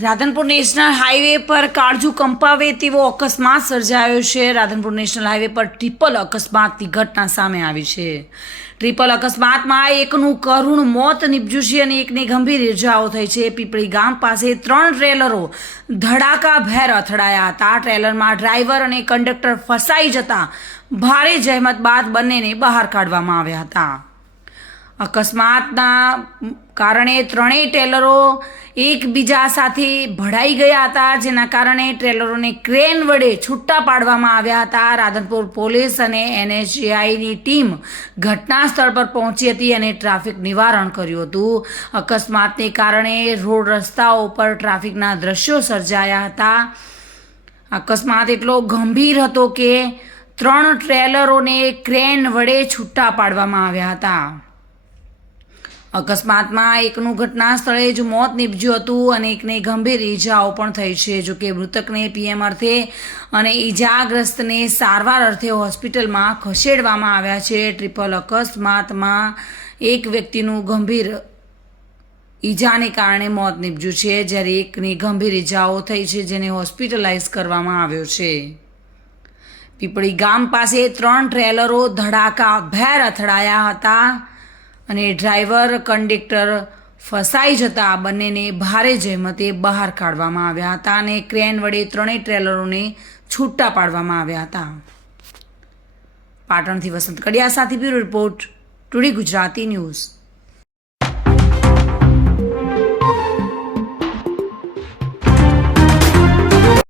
Radhanpur national highway પર કાળજુ કંપાવે તેવો અકસ્માત સર્જાયો છે. રાધનપુર નેશનલ હાઈવે પર ટ્રિપલ અકસ્માતની ઘટના સામે આવી છે. ટ્રિપલ અકસ્માતમાં એકનું કરુણ મોત નીપજ્યું છે અને એકને ગંભીર ઇજાઓ થઈ છે. પીપળી ગામ પાસે ત્રણ ટ્રેલરો ધડાકા ભેર અથડાયા હતા. ટ્રેલરમાં ડ્રાઈવર અને કંડક્ટર ફસાઈ જતા ભારે જહેમત બાદ બંનેને બહાર કાઢવામાં આવ્યા હતા. અકસ્માતના કારણે ત્રણેય ટ્રેલરો એકબીજા સાથે ભળાઈ ગયા હતા, જેના કારણે ટ્રેલરોને ક્રેન વડે છૂટા પાડવામાં આવ્યા હતા. રાધનપુર પોલીસ અને એનએસજીઆઈની ટીમ ઘટના સ્થળ પર પહોંચી હતી અને ટ્રાફિક નિવારણ કર્યું હતું. અકસ્માતને કારણે રોડ રસ્તાઓ પર ટ્રાફિકના દ્રશ્યો સર્જાયા હતા. અકસ્માત એટલો ગંભીર હતો કે ત્રણ ટ્રેલરોને ક્રેન વડે છૂટા પાડવામાં આવ્યા હતા. અકસ્માતમાં એકનું ઘટના સ્થળે જ મોત નીપજ્યું હતું અને એકને ગંભીર ઈજાઓ પણ થઈ છે. જોકે મૃતકને પીએમ અર્થે અને ઈજાગ્રસ્તને સારવાર અર્થે હોસ્પિટલમાં ખસેડવામાં આવ્યા છે. ટ્રિપલ અકસ્માતમાં એક વ્યક્તિનું ગંભીર ઈજાને કારણે મોત નીપજ્યું છે, જ્યારે એકની ગંભીર ઈજાઓ થઈ છે જેને હોસ્પિટલાઇઝ કરવામાં આવ્યો છે. પીપળી ગામ પાસે ત્રણ ટ્રેલરો ધડાકા ભેર અથડાયા હતા. અને ડ્રાઈવર, કંડક્ટર ફસાઈ જતા બંનેને ભારે જહેમતે બહાર કાઢવામાં આવ્યા હતા અને ક્રેન વડે ત્રણેય ટ્રેલરોને છૂટા પાડવામાં આવ્યા હતા. પાટણથી વસંત કડિયા સાથે bureau report, today Gujarati news.